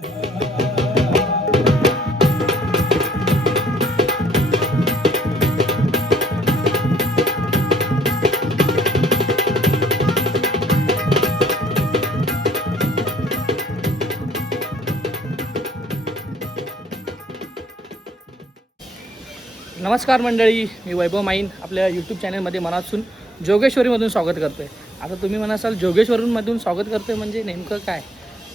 नमस्कार मंडळी, मी वैभव माईन आपल्या यूट्यूब चॅनलमध्ये मनापासून जोगेश्वरीमधून स्वागत करतो आहे. आता तुम्ही म्हणाल जोगेश्वरीमधून स्वागत करतो आहे म्हणजे नेमकं काय?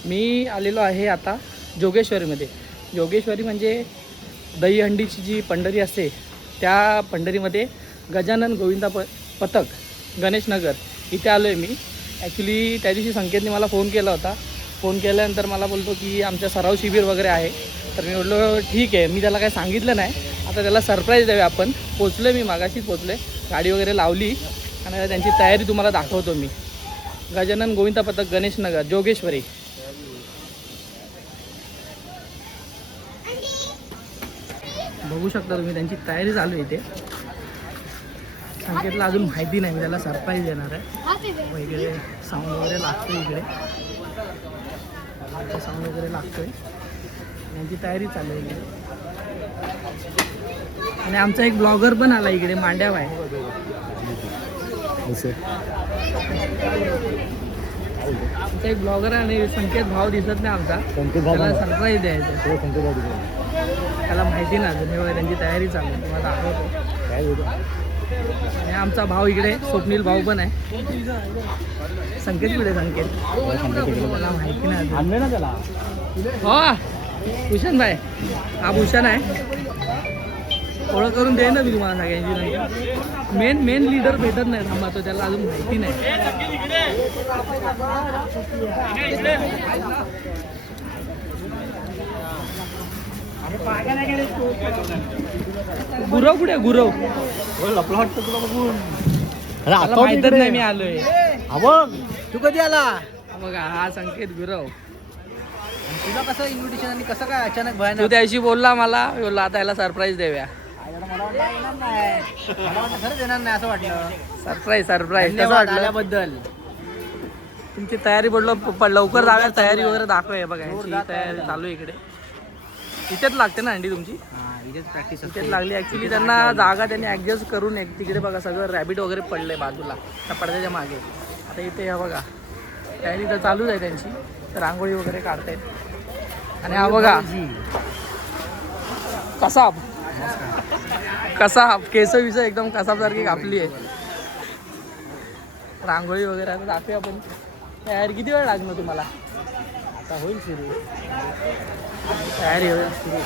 मी आलेलो आहे आता जोगेश्वरीमध्ये. जोगेश्वरी म्हणजे दहीहंडीची जी पंढरी असते त्या पंढरीमध्ये गजानन गोविंदा पथक गणेशनगर इथे आलो आहे मी. ॲक्च्युली त्या दिवशी संकेतने मला फोन केला होता. फोन केल्यानंतर मला बोलतो की आमच्या सराव शिबिर वगैरे आहे. तर मी म्हटलं ठीक आहे. मी त्याला काय सांगितलं नाही. आता त्याला सरप्राईज द्यावे आपण. पोचलो मी, मागाशीच पोचले, गाडी वगैरे लावली आणि त्यांची तयारी तुम्हाला दाखवतो मी. गजानन गोविंदा पथक गणेशनगर जोगेश्वरी. बघू शकता तुम्ही, त्यांची तयारी चालू आहे इथे. संकेतला अजून माहिती नाही, मी त्याला सरप्राईज देणार आहे. वगैरे साऊंड वगैरे लागतो इकडे, साऊंड वगैरे लागतोय. यांची तयारी चालू आहे इकडे. आणि आमचा एक ब्लॉगर पण आला इकडे, मांड्याव आहे. आमचा एक ब्लॉगर आणि संकेत भाव दिसत नाही आमचा, त्याला सरप्राईज द्यायचं. त्याला माहिती नाही अजून. हे त्यांची तयारी चालू आहे, तुम्हाला दाखवतो. आणि आमचा भाऊ इकडे स्वप्नील भाऊ पण आहे. संकेत इकडे, संकेत त्याला माहिती नाही अजून. हो भूषण भाई, हा भूषण आहे. ओळख करून दे ना मी तुम्हाला सगळ्यांची. मेन लीडर भेटत नाही, थांबा तो, त्याला अजून माहिती नाही. गुरव कुठे? गुरव लपला वाटतं तुला बघून. मला माहितच नाही मी आलोय. तू कधी आला? बघा हा संकेत गुरव. तुला कसं इन्व्हिटेशन आणि कसं काय अचानक तू भयानक? त्याशी बोलला, मला बोलला आता याला सरप्राईज देऊया. मला वाटलं खरंच येणार नाही असं वाटलं. सरप्राईज कसं धन्यवाद वाटलं आल्याबद्दल. तुमची तयारी बोललो लवकर जागा, तयारी वगैरे दाखवूया. बघा यांची तयारी चालू आहे इकडे. इथेच लागते ना अंडी तुमची? इथेच प्रॅक्टिस इथेच लागली. ॲक्च्युली त्यांना जागा त्यांनी ॲडजस्ट करून एक तिकडे बघा सगळं रॅबिट वगैरे पडलंय बाजूला त्या पडद्याच्या मागे. आता इथे हा बघा तयारी तर चालूच आहे त्यांची. रांगोळी वगैरे काढतायत. आणि हा बघा कसाब केस विस एकदम कसाबसारखी कापली आहे. रांगोळी वगैरे आता दाखवूया आपण. तयारी किती वेळ लागणार तुम्हाला? आता होईल सुरू, तयारी होईल सुरू.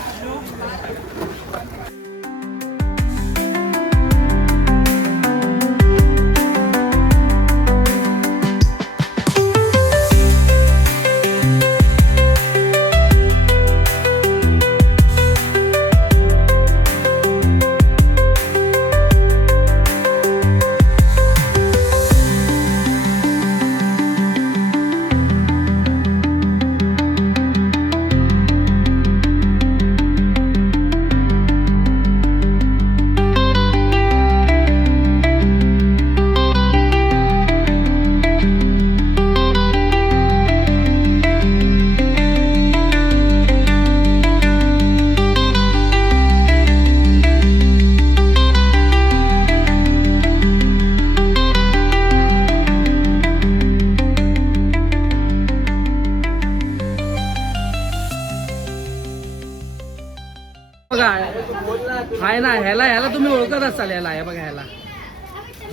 हाय ना, ह्याला तुम्ही ओळखत असाल. ह्याला हे बघा, ह्याला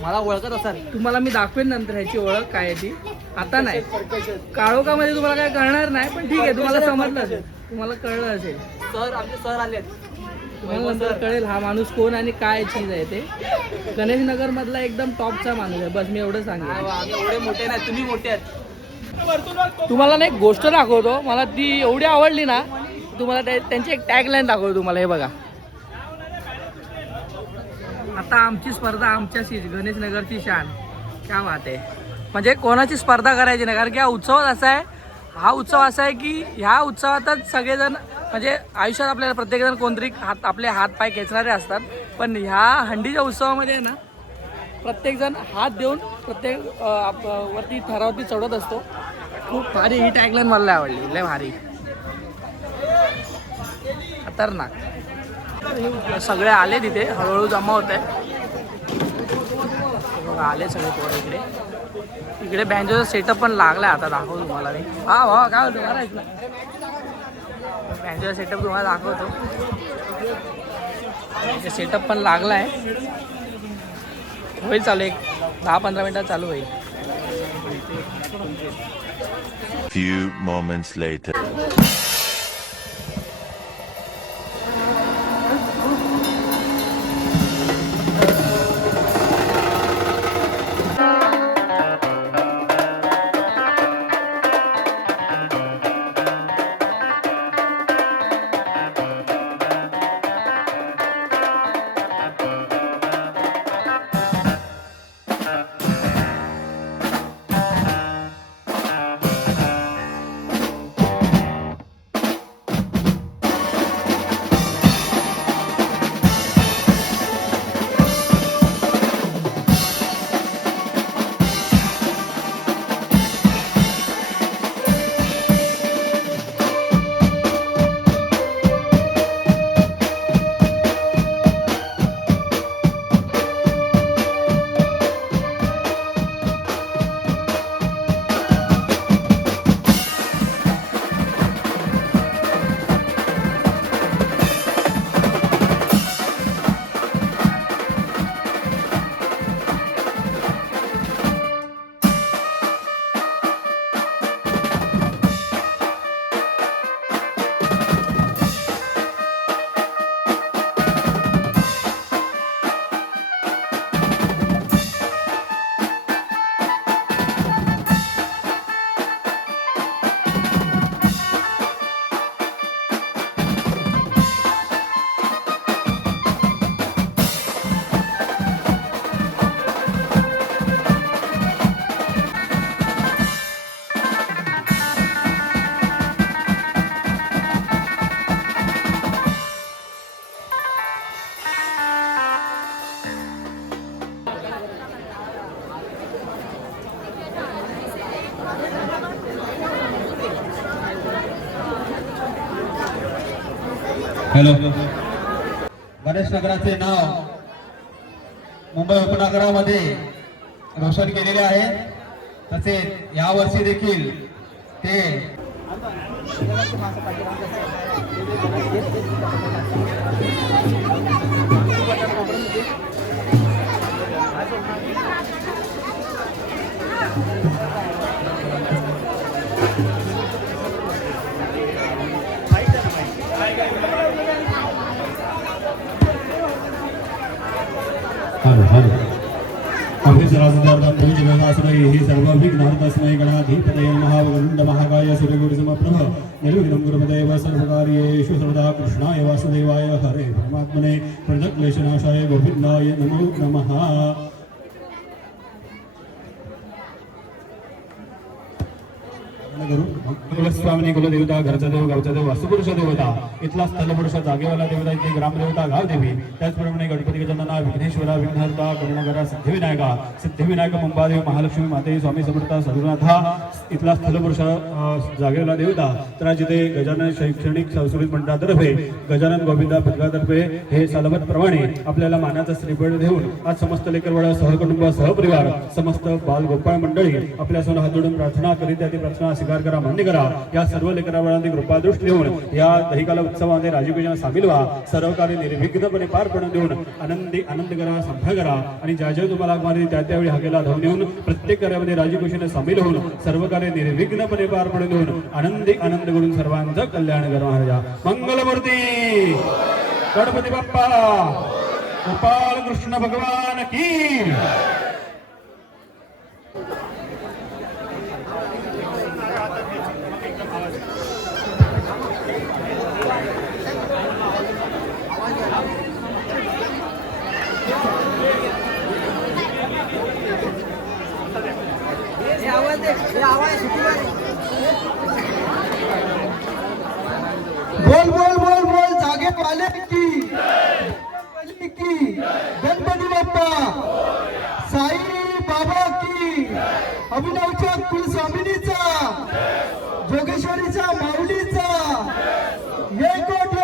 मला ओळखत असाल. तुम्हाला मी दाखवेन नंतर ह्याची ओळख काय आहे ती. आता नाही, काळोखामध्ये तुम्हाला काय कळणार नाही, पण ठीक आहे, तुम्हाला समजलं असेल, तुम्हाला कळलं असेल. सर आमचे सर आलेत, तुम्हाला नंतर कळेल हा माणूस कोण आणि काय चीज आहे ते. गणेशनगर मधला एकदम टॉपचा माणूस आहे, बस मी एवढं सांगेन. आम्ही एवढे मोठे नाही, तुम्ही मोठे आहेत. तुम्हाला ना एक गोष्ट दाखवतो, मला ती एवढी आवडली ना. तुम्हाला त्यांची एक टॅगलाईन दाखवतो तुम्हाला. हे बघा, आता आमची स्पर्धा आमच्याशीच, गणेशनगरची शान. क्या बात आहे. म्हणजे कोणाची स्पर्धा करायची नाही, कारण की हा उत्सव असा आहे. हा उत्सव असा आहे की ह्या उत्सवातच सगळेजण, म्हणजे आयुष्यात आपल्याला प्रत्येकजण कोणतरी आपले हात पाय खेचणारे असतात, पण ह्या हंडीच्या उत्सवामध्ये आहे ना प्रत्येकजण हात देऊन प्रत्येक वरती थरावरती चढत असतो. खूप भारी ही टॅगलाईन मला आवडली, लय भारी. खतरनाक. सगळे आले तिथे हळूहळू जमा होत आहे. आले सगळे पोरं इकडे. इकडे बँजोचा सेटअप पण लागलाय. आता दाखवतो तुम्हाला मी. हा वा काय होतं बरं इथलं बँजोचा सेटअप तुम्हाला दाखवतो. सेटअप पण लागलाय. होईल चालू एक 10-15 मिनिटात चालू होईल. Few moments later. Hello. Ganesh नगराचे नाव मुंबई उपनगरामध्ये रोशन केलेले आहे. तसेच यावर्षी देखील ते हे सर्व विघ्नार्थस्मै गणाधिपतये नमः. वक्रतुण्ड महाकाय सूर्यकोटिसमप्रभ निर्विघ्नं कुरुदेव सर्वकार्येषु सर्वदा. कृष्णाय वासुदेवाय हरे परमात्मने प्रणतक्लेशनाशाय गोविन्दाय नमो नमः. स्वामी कुलदेवता, घरचा देव, गावचा देव, वास्तुपुरुष देवता, इथला स्थलपुरुष, जागेवाला देवता, इथे ग्रामदेवता, गावदेवी, त्याचप्रमाणे गणपती गजानना, विघ्नेश्वरा, विघ्नहर्ता, करुणाकरा, सिद्धिविनायका, सिद्धिविनायक, मुंबादेवी, महालक्ष्मी माते, स्वामी समर्थ, सद्गुरुनाथा, इथला स्थलपुरुष, जागेवाला देवता. तर जिथे गजानन शैक्षणिक संस्कृत मंडळातर्फे गजानन गोविंदा पथकातर्फे हे सालबतप्रमाणे आपल्याला मानाचा श्रीफळ देऊन आज समस्त लेकरवाडा सहकुटुंब सहपरिवार समस्त बालगोपाळ मंडळी आपल्यासमोर हात जोडून प्रार्थना करीत त्या प्रार्थना स्वीकार करा, मान्य करा. या सर्व लेकरांवरती कृपा दृष्टी देऊन या दहिकाला उत्सवामध्ये राजपूजन सामील व्हा. सर्व कार्य निर्विघ्नपणे पार पडून देऊन आनंद करा, संभाळ करा. आणि ज्या ज्या तुम्हाला आगमध्ये त्या त्यावेळी हाकेला धावून देऊन प्रत्येक कार्यामध्ये राजकुशीने सामील होऊन सर्व कार्य निर्विघ्नपणे पार पडून देऊन आनंद करून सर्वांचं कल्याण करा. महाराजा मंगलमूर्ती गणपती बाप्पा, गोपाळ कृष्ण भगवान की. बोल बोल बोल बोल जागे पाले की गणपती बाप्पा, साई बाबा की, अभिनवच्या कुलस्वामिनीचा, जोगेश्वरीच्या माऊलीचा, एक कोट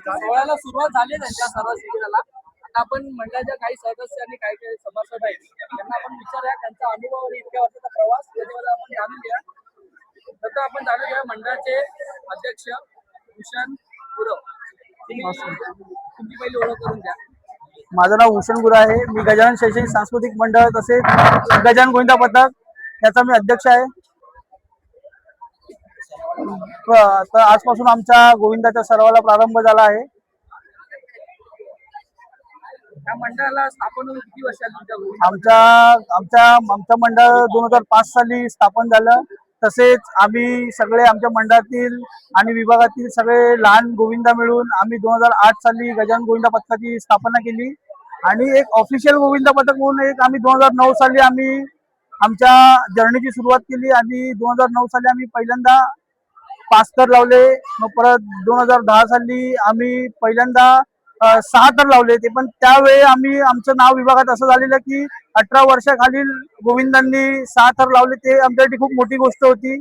सोहळ्याला सुरुवात झाली त्यांच्या सर्व शिबिराला. आता आपण मंडळाच्या काही सदस्य आणि काही काही सभासद आहेत त्यांना आपण विचारूया त्यांचा अनुभव आणि इतक्या वर्षाचा प्रवास याच्याबद्दल आपण जाणून घ्या. तर आपण जाणून घ्या मंडळाचे अध्यक्ष भूषण गुरव. तुमची पहिली ओळख करून द्या. माझं नाव भूषण गुरव आहे. मी गजानन शैक्षणिक सांस्कृतिक मंडळ तसेच गजानन गोविंदा पथक याचा मी अध्यक्ष आहे. तर आजपासून आमच्या गोविंदाच्या सरावाला प्रारंभ झाला आहे. या मंडळाला स्थापन होऊन किती वर्ष झाली तुमच्या गोविंद? आमच्या मंडळ 2005 साली स्थापन झालं. तसेच आम्ही सगळे आमच्या मंडळातील आणि विभागातील सगळे लहान गोविंदा मिळून आम्ही 2008 साली गजानन गोविंदा पथकाची स्थापना केली आणि एक ऑफिशियल गोविंदा पथक म्हणून एक आम्ही 2009 साली आम्ही आमच्या जर्नीची सुरुवात केली आणि 2009 साली आम्ही पहिल्यांदा 5 थर लावले. मग परत 2010 साली आम्ही पहिल्यांदा 6 थर लावले. ते पण त्यावेळी आम्ही आमचं नाव विभागात असं झालेलं की 18 वर्षाखालील गोविंदांनी 6 थर लावले. ते आमच्यासाठी खूप मोठी गोष्ट होती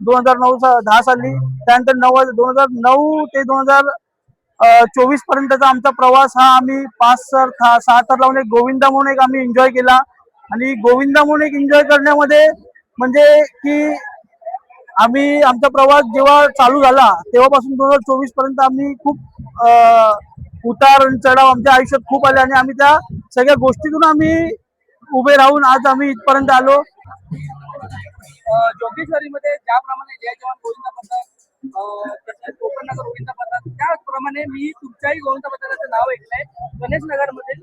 2010 साली. त्यानंतर 2009 ते 2024 पर्यंतचा आमचा प्रवास हा आम्ही 6 थर लावून एक गोविंदा म्हणून एक आम्ही एन्जॉय केला. आणि गोविंदा म्हणून एक एन्जॉय करण्यामध्ये म्हणजे की आम्ही आमचा प्रवास जेव्हा चालू झाला तेव्हापासून 2024 पर्यंत आम्ही खूप उतार चढाव आमच्या आयुष्यात खूप आले आणि आम्ही त्या सगळ्या गोष्टीतून आम्ही उभे राहून आज आम्ही इथपर्यंत आलो. जोगेश्वरीमध्ये ज्याप्रमाणे जय जवान गोविंदा पथक, तसेच कोकण नगर गोविंदा पथक, त्याचप्रमाणे मी तुमच्याही गोविंदा पथकाचं नाव ऐकलंय गणेश नगर मध्ये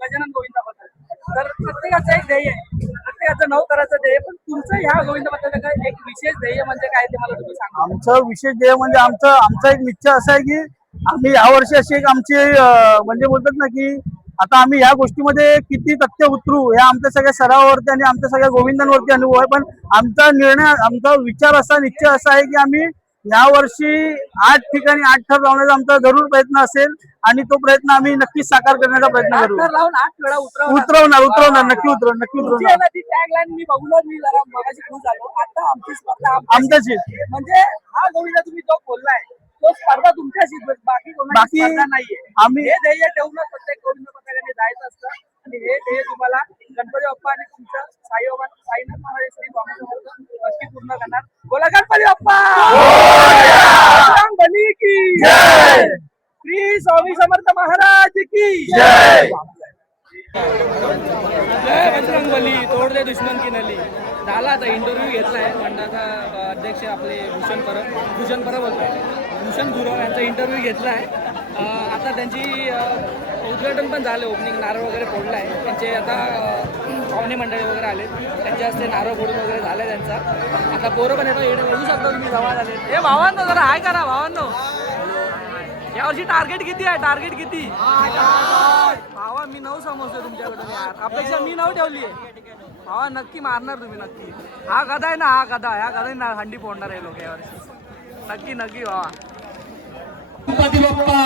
गजानन गोविंदा पथक. तर प्रत्येकाचं एक ध्येय आहे, प्रत्येकाचं 9 करायचं ध्येय, पण तुमचं ह्या गोविंदा पथकाचं एक विशेष ध्येय म्हणजे काय ते मला तुम्ही सांगा. आमचं विशेष ध्येय म्हणजे आमचा एक निश्चय असा आहे की आम्ही यावर्षी अशी एक आमची म्हणजे बोलतात ना की आता आम्ही ह्या गोष्टीमध्ये किती तथ्य उतरू या आमच्या सगळ्या सरावावरती आणि आमच्या सगळ्या गोविंदांवरती अनुभव आहे. पण आमचा विचार असा निश्चय असा आहे की आम्ही यावर्षी 8 ठिकाणी 8 थर लावण्याचा आमचा जरूर प्रयत्न असेल आणि तो प्रयत्न आम्ही नक्कीच साकार करण्याचा प्रयत्न करू. 8 थर लावून 8 वेळा उतरवणार नक्की उतरवणार. ती टॅगलाईन मी बघूनच मी जरा मगाशी खुश झालो. आता आमची स्पर्धा आमच्याशी म्हणजे हा गोविंदा तुम्ही जो बोललाय तो स्पर्धा तुमच्याशी, बाकी कोणाची स्पर्धा नाहीये. आम्ही हे ध्येय ठेवून प्रत्येक गोविंद पथकाने जायचं असतं आणि हे ध्येय तुम्हाला गणपती बाप्पा आणि तुमच्या साईनाथ महाराज श्री स्वामी समर्थ नक्की पूर्ण करणार. बोला गणपती बाप्पा बली की जय, श्री स्वामी समर्थ महाराज की जय. जय बजरंग बली, तोड दे दुश्मन की नली. झाला आता इंटरव्ह्यू घेतला आहे मंडळाचा अध्यक्ष आपले भूषण परब बोलतोय, भूषण गुरव यांचा इंटरव्ह्यू घेतला आहे. आता त्यांची उद्घाटन पण झालं, ओपनिंग नारळ वगैरे फोडला आहे त्यांचे. आता पाहुणे मंडळी वगैरे आले, त्यांच्या हस्ते नारळ फोडून वगैरे झालं त्यांचा. आता पोरं पण येतो, येणं बघू शकता तुम्ही जवळ आले. हे भावांनो जरा हाय करा भावांनो. यावर्षी टार्गेट किती आहे? टार्गेट किती भावा? मी 9 समजतोय तुमच्याकडून यार, अपेक्षा मी 9 ठेवली आहे भावा. नक्की मारणार तुम्ही नक्की. हा गदा आहे ना, हा गदा ना हंडी फोडणार आहे लोक यावर्षी. नक्की भावा. गणपती बाप्पा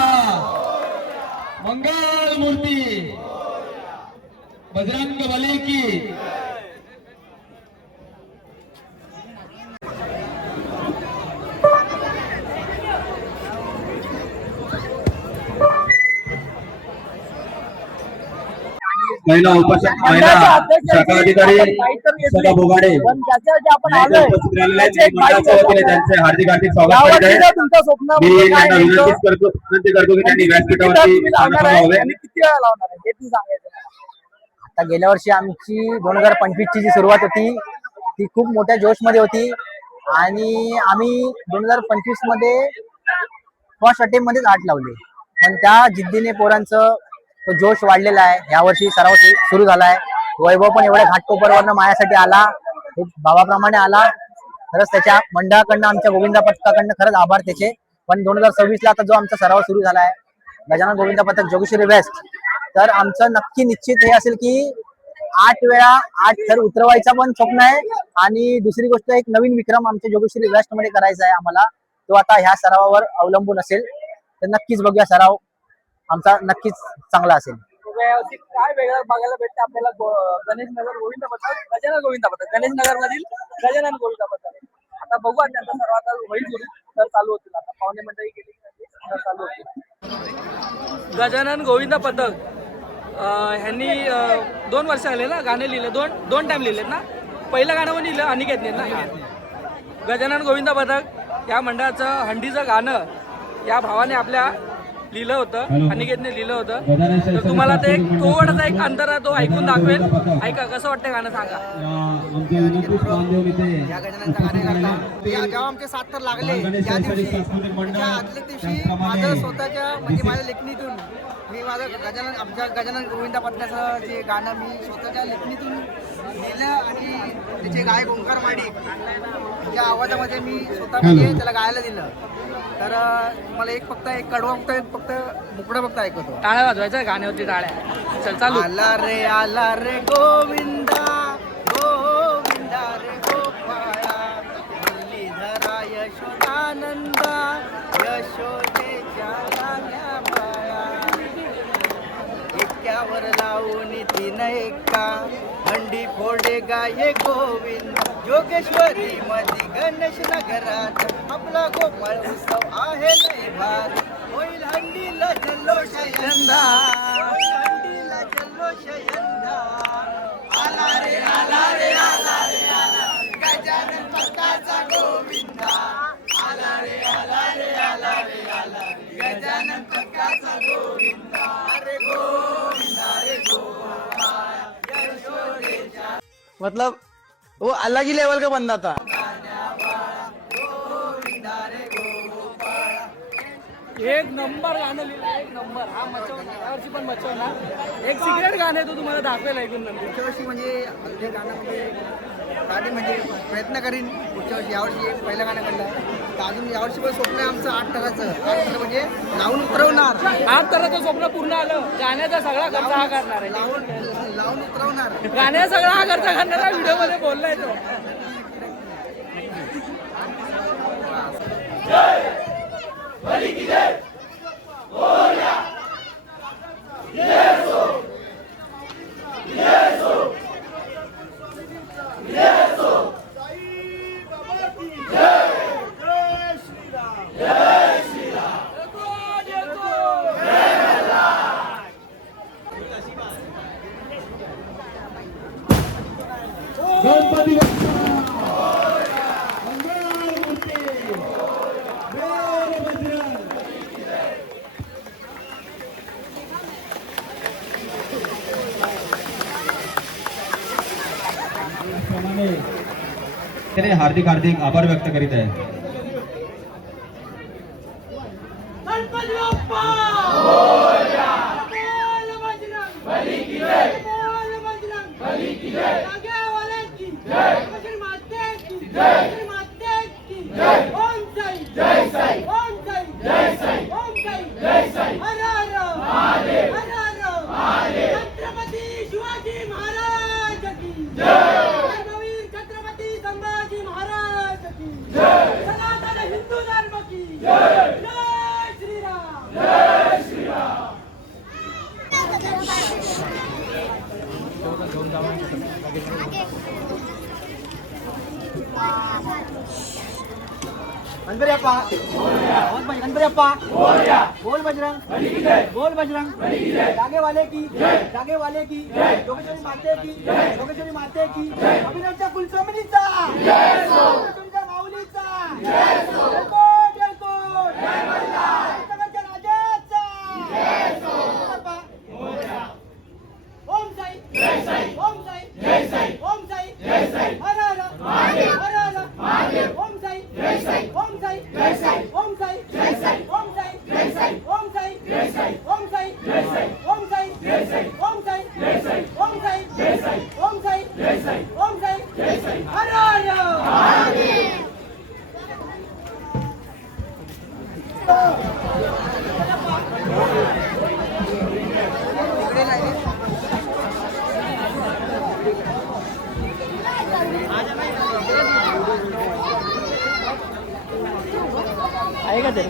मंगल मूर्ती, बजरंग बली की. महिला शाखा अधिकारी सदा बोगाडे पण ज्याच्यासाठी आपण आलोय उपस्थित राहिलेले आहेत. मंडळाच्या वतीने त्यांचे हार्दिक स्वागत करत यावर्षी आहे. जर तुमचं स्वप्न मी म्हणजे काय त्यांना नेमकं? विनंती करतो की त्यांनी किती व्यासपीठावरती तुम्ही लावणार आहे हवे. आणि किती वेळा लावणार आहे हे तू सांगायचं. आता गेल्या वर्षी आमची 2025 ची जी सुरुवात होती ती खूप मोठ्या जोश मध्ये होती आणि आम्ही 2025 मध्ये फर्स्ट अटेम्प्ट मध्येच 8 लावले. पण त्या जिद्दीने पोरांचं तो जोश वाढलेला आहे. यावर्षी सराव सुरू झालाय. वैभव पण एवढ्या घाटकोपरवरनं माझ्यासाठी आला, एक भावाप्रमाणे आला. खरंच त्याच्या मंडळाकडनं, आमच्या गोविंदा पथकाकडनं खरंच आभार त्याचे. पण 2026 ला आता जो आमचा सराव सुरू झाला आहे गजानन गोविंदा पथक जोगेश्वरी वेस्ट, तर आमचं नक्की निश्चित हे असेल की 8 वेळा 8 थर उतरवायचा पण स्वप्न आहे. आणि दुसरी गोष्ट, एक नवीन विक्रम आमच्या जोगेश्वरी वेस्ट मध्ये करायचा आहे आम्हाला. तो आता ह्या सरावावर अवलंबून असेल. तर नक्कीच बघूया, सराव आमचा नक्कीच चांगला असेल. काय वेगळं बघायला भेटतं आपल्याला? गणेश नगर गोविंदा पथक, गजानन गोविंदा पथक, गणेश नगर मधील गजानन गोविंदा पथक. आता बघू त्यांचा सर्व आता होईल सुरू, तर चालू होतील. आता पाहुणे मंडळी गेली तर चालू होतील. गजानन गोविंदा पथक ह्यांनी 2 वर्ष आले ना गाणे लिहिले, दोन टाइम लिहिलेत ना. पहिलं गाणं पण लिहिलं अनिकेतने ना. गजानन गोविंदा पथक या मंडळाचं हंडीचं गाणं या भावाने आपल्या लिहिलं होतं, अनिकेतने लिहिलं होतं. तर तुम्हाला ते एक थोडासा एक अंतरा तो ऐकून दाखवेल. ऐका कसं वाटतं गाणं सांगा. या गजाननचा कार्यकर्ता जेव्हा आमचे 7 तर लागले त्या दिवशी, त्याच्या आदल्या दिवशी माझं स्वतःच्या म्हणजे माझ्या लेखणीतून मी माझं गजानन आमच्या गजानन गोविंदा पथकाचं जे गाणं मी स्वतःच्या लेखणीतून लिहिलं आणि त्याचे गायक ओंकार माडिक त्या आवाजामध्ये मी स्वतः म्हणजे त्याला गायला दिलं. तर मला फक्त एक कडवा फक्त मुकडा फक्त ऐकतो. टाळ्या वाजवायचं गाण्यावरती टाळ्या. चल चालू. आला रे गोविंदा गोविंदा रे गोपाळा मुरलीधरा यशोदानंदा यशोदेच्या लाल्या बाळा इतक्यावर लावून तीन एका हंडी फोडे गाये गोविंद जोगेश्वरी मधी गणेश नगरात आपला गोपाळ उत्सव आहे लय भार होईल हंडीला जल्लोष यंदा हंडीला जल्लोष यंदा आला रे आला रे आला रे आला गजानन भक्ताचा गोविंदा आला रे आला रे आला रे आला गजानन भक्ताचा गोविंदा रे गोविंदा रे गोपाळ यशोदेच्या मतलब वो अलग ही लेवल का बंदा था. एक नंबर गाणं लिहिलं, एक नंबर. हा मचवणार, यावर्षी पण मचवणार. एक सिक्रेट गाणं आहे तो तुम्हाला दाखवेल ऐकून नंतर. पुढच्या वर्षी म्हणजे ते गाणं म्हणजे प्रयत्न करीन पुढच्या वर्षी. यावर्षी एक पहिलं गाणं काढलं तर अजून यावर्षी पण स्वप्न आहे आमचं 8 टराचं. 8 तर म्हणजे लावून उतरवणार. आज तर स्वप्न पूर्ण आलं. गाण्याचा सगळा खर्च हा करणार आहे. लावून उतरवणार. गाण्याचा सगळा हा खर्च करणार आहे. व्हिडिओ मध्ये बोललाय तो. गणपती त्याने हार्दिक हार्दिक आभार व्यक्त करीत आहे. गणपती बाप्पा मोरया बोल बजरंग बली की जय बोल बजरंग बली की जय जागेवाल्यांची जय श्री माते की जय श्री माते की जय ओम साई जय साई ओम साई जय साई ओम साई जय साई हर हर महादेव हर हर महादेव छत्रपती शिवाजी महाराज की जय नवीन छत्रपती संभाजी महाराज की जय सनातन हिंदू धर्म की जय जय श्रीराम जय श्रीराम. गणपती अप्पा गणपती अप्पा बोल बजरंग बोल बजरंग जागे वाले की योगेश्वरी माते की अभिनवच्या कुलस्वामिनीचा योगेश्वरीच्या माऊलीचा जयकोट जयकोट जगतच्या राजाचा ओम साई जय साई ओम साई जय साई ओम साई जय साई हर हर महादेव हर हर महादेव ओम साई जय साई ओम साई जय साई ओम साई जय साई ओम साई जय साई ओम साई जय साई ओम साई जय साई ओम साई जय साई ओम साई जय साई ओम साई जय साई ओम साई जय साई ओम साई जय साई हर हर महादेव. आहे का ते?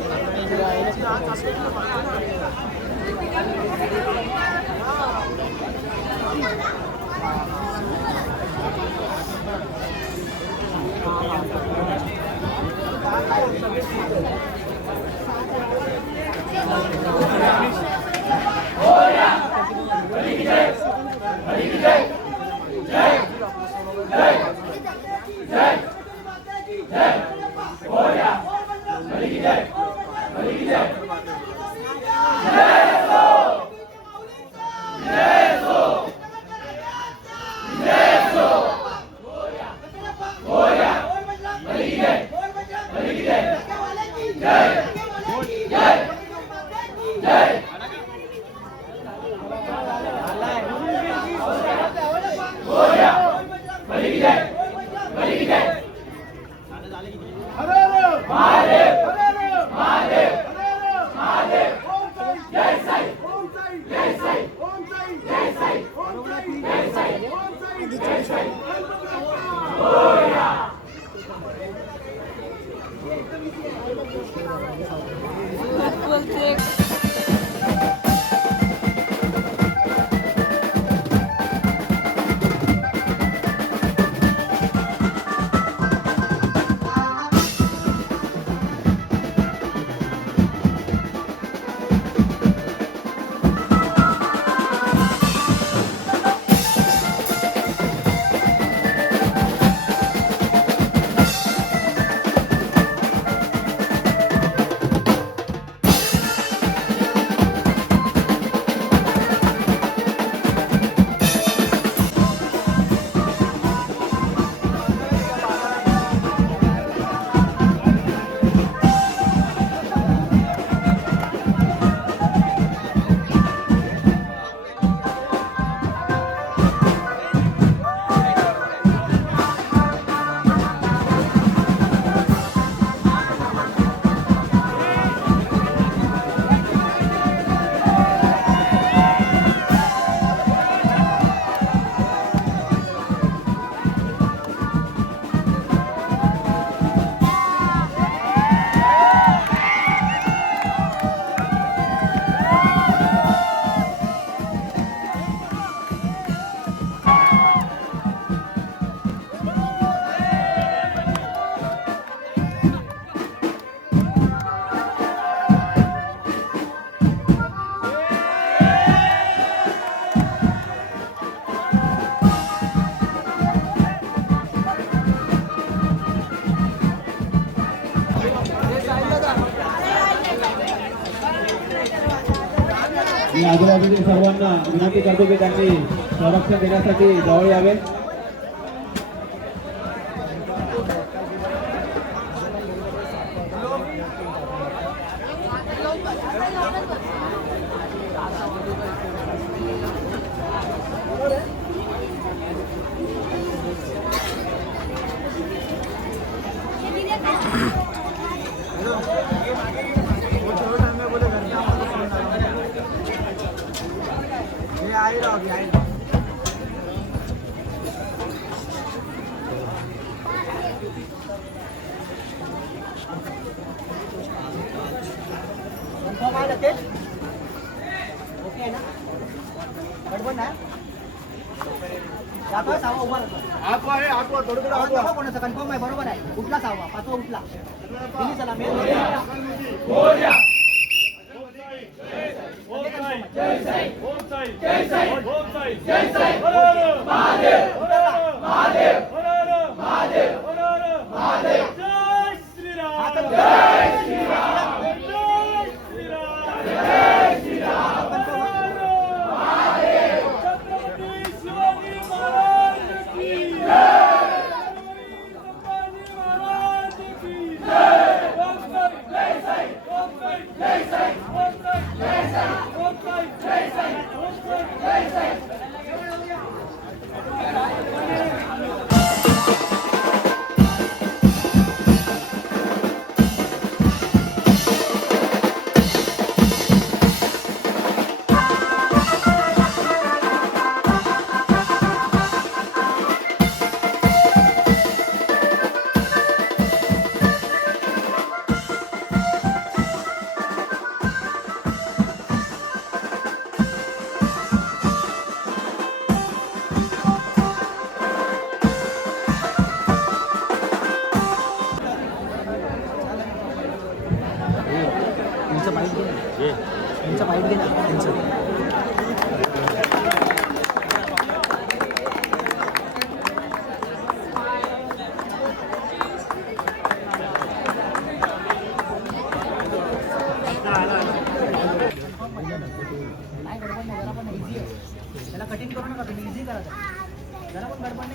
मी आजूबाजूतील सर्वांना विनंती करतो की त्यांनी संरक्षण देण्यासाठी जवळ यावे. ओके ना गडबड ना जातो सावा उभा राहतो आतवा कोणाचा कन्फर्म आहे बरोबर आहे उठला सावा पाचवा उठला दिली चला मेल त्यांचं पाईप घे ना त्यांचं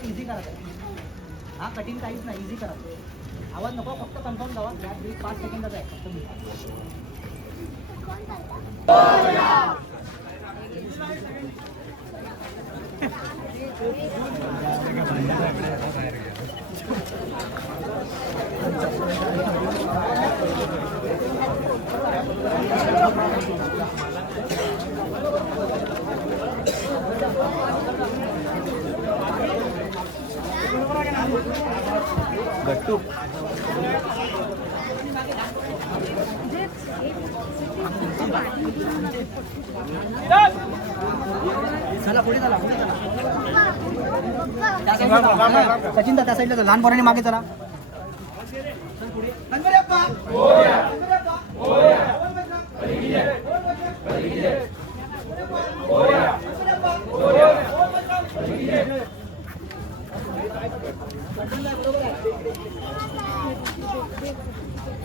इझी करा त्याला. हा कटिंग काहीच नाही, इझी करा. आवाज नको, फक्त कन्फर्म जावा. गॅप 5 सेकंदाचा आहे फक्त. गट्टू चला पुढे चला, पुढे चला. त्या साईडला चला. सचिन दा त्या साईडला चला. लहान पोरांनी मागे चला. चल पुढे. गणपती बाप्पा. गणपती बाप्पा.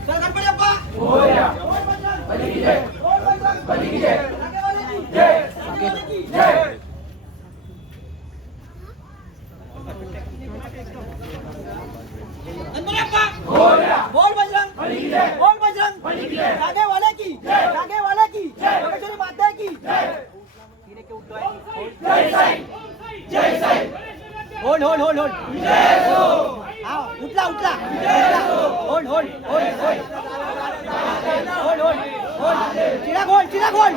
चल गणपती बाप्पा. बोल बजरंग, बोल बजरंग, आगे वाले की, आगे वाले की, जोगेश्वरी माता की. Hold hold hold hold. हा उठला उठला. Hold hold hold hold hold hold. Chirag hold, Chirag hold.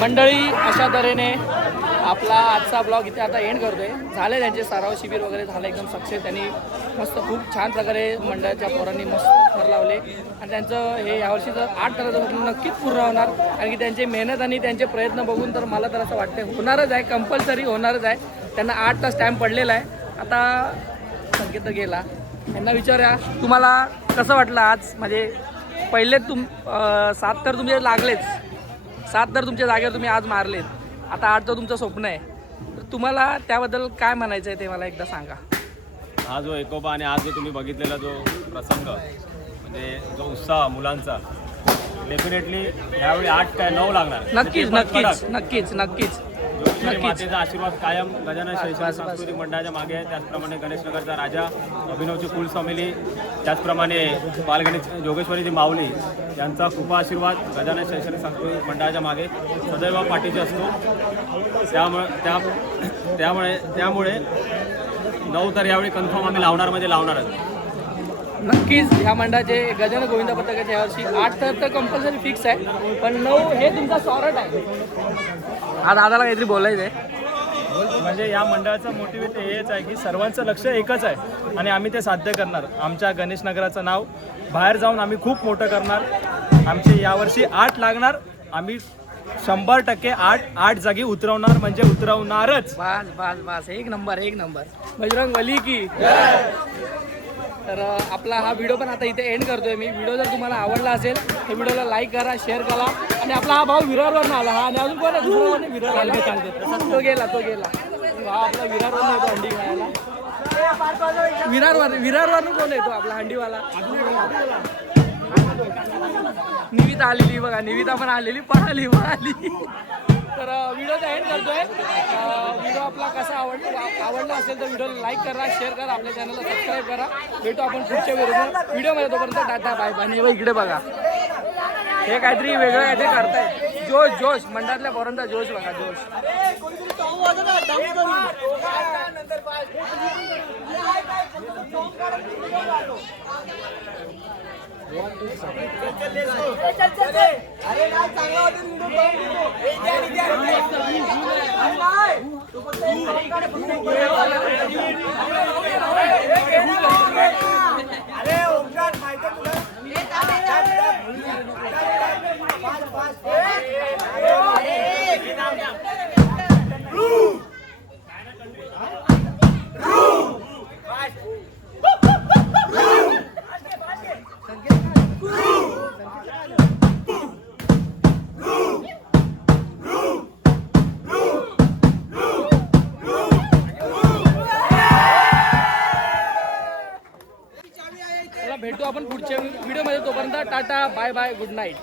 मंडळी अशा तऱ्हेने आपला आजचा ब्लॉग इथे आता एंड करतोय. झाले त्यांचे सराव शिबिर वगैरे झालं एकदम सक्सेस. त्यांनी मस्त खूप छान प्रकारे मंडळाच्या पोरांनी मस्त थर लावले आणि त्यांचं हे यावर्षीचं 8 तारखेचं स्वप्न नक्कीच पूर्ण होणार. कारण की त्यांची मेहनत आणि त्यांचे प्रयत्न बघून तर मला तर असं वाटतं होणारच आहे, कंपल्सरी होणारच आहे. त्यांना 8 तास टाईम पडलेला आहे. आता संकेत गेला, यांना विचारूया तुम्हाला कसं वाटलं आज. म्हणजे पहिले 7 तर तुमचे लागलेच, 7 तर तुमच्या जागेवर तुम्ही आज मारलेत, आता 8 तर तुमचं स्वप्न आहे. तर तुम्हाला त्याबद्दल काय म्हणायचं आहे ते मला एकदा सांगा. हा जो एकोपा आणि आज जो तुम्ही बघितलेला जो प्रसंग म्हणजे जो उत्साह मुलांचा, डेफिनेटली यावेळी 8 काय 9 लागणार. नक्कीच नक्कीच नक्कीच नक्कीच जोगेश्वरी मातेचा आशीर्वाद कायम गजानन शैक्षणिक सांस्कृतिक मंडळाच्या मागे आहे. त्याचप्रमाणे गणेशनगरचा राजा, अभिनवची कुलस्वामिली, त्याचप्रमाणे बालगणेश जोगेश्वरीची माऊली यांचा कृपा आशीर्वाद गजानन शैक्षणिक सांस्कृतिक मंडळाच्या मागे सदैव पाठीशी असतो. त्यामुळे 9 तर यावेळी कन्फर्म आम्ही लावणार म्हणजे लावणारच. नक्कीच ह्या मंडळाचे गजानन गोविंद पथकाच्या यावर्षी 8 तर कंपल्सरी फिक्स आहे, पण 9 हे तुमचा सॉरट आहे. हा दादाला काहीतरी बोलायचं आहे. म्हणजे या मंडळाचं मोटिवेट हेच आहे की सर्वांचं लक्ष एकच आहे आणि आम्ही ते साध्य करणार. आमच्या गणेश नगराचं नाव बाहेर जाऊन आम्ही खूप मोठं करणार. आमचे यावर्षी 8 लागणार. आम्ही 100% 8 जागी उतरवणार म्हणजे उतरवणारच. बस बस बस, एक नंबर एक नंबर. बजरंग बली की. तर आपला हा व्हिडिओ पण आता इथे एंड करतोय मी. व्हिडिओ जर तुम्हाला आवडला असेल तर व्हिडिओला लाईक करा, शेअर करा. आणि आपला हा भाऊ विरारवरून आला, हा आणि अजून कोण आहे दुसरा कोण आहे विरार आला तो गेला. हा आपला विरारवरून येतो हंडी खायला. विरारवरून कोण येतो आपला हंडीवाला. निविता आलेली बघा, निविता पण आलेली, पळाली. तर व्हिडिओचा एंड करतोय. व्हिडिओ आपला कसा आवडला असेल तर व्हिडिओला लाईक करा, शेअर करा, आपल्या चॅनलला सबस्क्राईब करा. भेटू आपण पुढच्या व्हिडिओमध्ये. तोपर्यंत टाटा बाय बाय. इकडे बघा, हे काहीतरी वेगळं काहीतरी करताय. जोश मंडळातल्या पोरांचा जोश बघा, जोश. भेटू आपण पुढच्या व्हिडिओमध्ये. तोपर्यंत tata bye bye, good night.